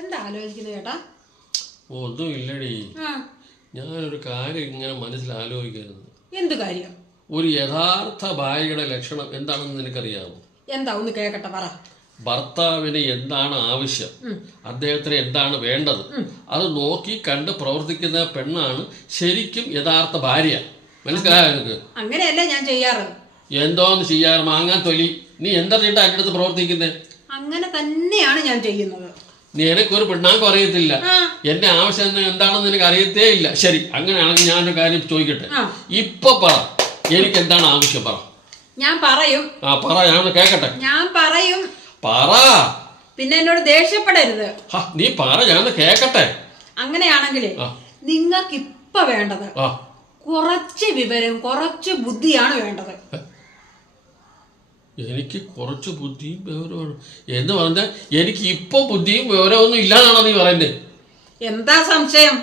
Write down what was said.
എന്താ ആലോചിക്കുന്നത് ചേട്ടാ? ഒന്നും ഇല്ലടി. ഞാനൊരു കാര്യം ഇങ്ങനെ മനസ്സിൽ ആലോചിക്കരുത്. എന്ത് കാര്യം? ഒരു യഥാർത്ഥ ഭാര്യയുടെ ലക്ഷണം എന്താണെന്ന് നിനക്കറിയാമോ? എന്താ ഒന്ന് കേക്കട്ടെ, പറ. ഭർത്താവിന് എന്താണ് ആവശ്യം, അദ്ദേഹത്തിന് എന്താണ് വേണ്ടത്, അത് നോക്കി കണ്ട് പ്രവർത്തിക്കുന്ന പെണ്ണാണ് ശരിക്കും യഥാർത്ഥ ഭാര്യ. മനസ്സിലായോ നിനക്ക്? അങ്ങനെയല്ല ഞാൻ ചെയ്യാറ്. എന്തോന്ന് ചെയ്യാറ്? മാങ്ങാൻ തൊലി. നീ എന്താ ചേട്ടാ എൻ്റെ അടുത്ത് പ്രവർത്തിക്കുന്നത്? അങ്ങനെ തന്നെയാണ് ഞാൻ ചെയ്യുന്നത്. നിനക്കൊരു പിണ്ണാക്കും അറിയത്തില്ല. എന്റെ ആവശ്യം എന്താണെന്ന് നിനക്ക് അറിയത്തേ ഇല്ല. ശരി, അങ്ങനെയാണെങ്കിൽ ഞാനൊരു കാര്യം ചോദിക്കട്ടെ. ഇപ്പൊ പറ, എനിക്ക് എന്താണ് ആവശ്യം? പറ. ഞാൻ പറയും. പറ, ഞാൻ കേക്കട്ടെ. ഞാൻ പറയും. പറ. പിന്നെ എന്നോട് ദേഷ്യപ്പെടരുത്. നീ പറ, ഞാൻ കേക്കട്ടെ. അങ്ങനെയാണെങ്കിലേ നിങ്ങൾക്ക് ഇപ്പൊ വേണ്ടത് കുറച്ച് വിവരവും കുറച്ച് ബുദ്ധിയാണ് വേണ്ടത്. എനിക്ക് കുറച്ച് ബുദ്ധിയും വിവരമാണ് എന്ന് പറഞ്ഞാൽ എനിക്ക് ഇപ്പൊ ബുദ്ധിയും വിവരമൊന്നും ഇല്ലാന്നാണോ നീ പറയുന്നത്? എന്താ സംശയം?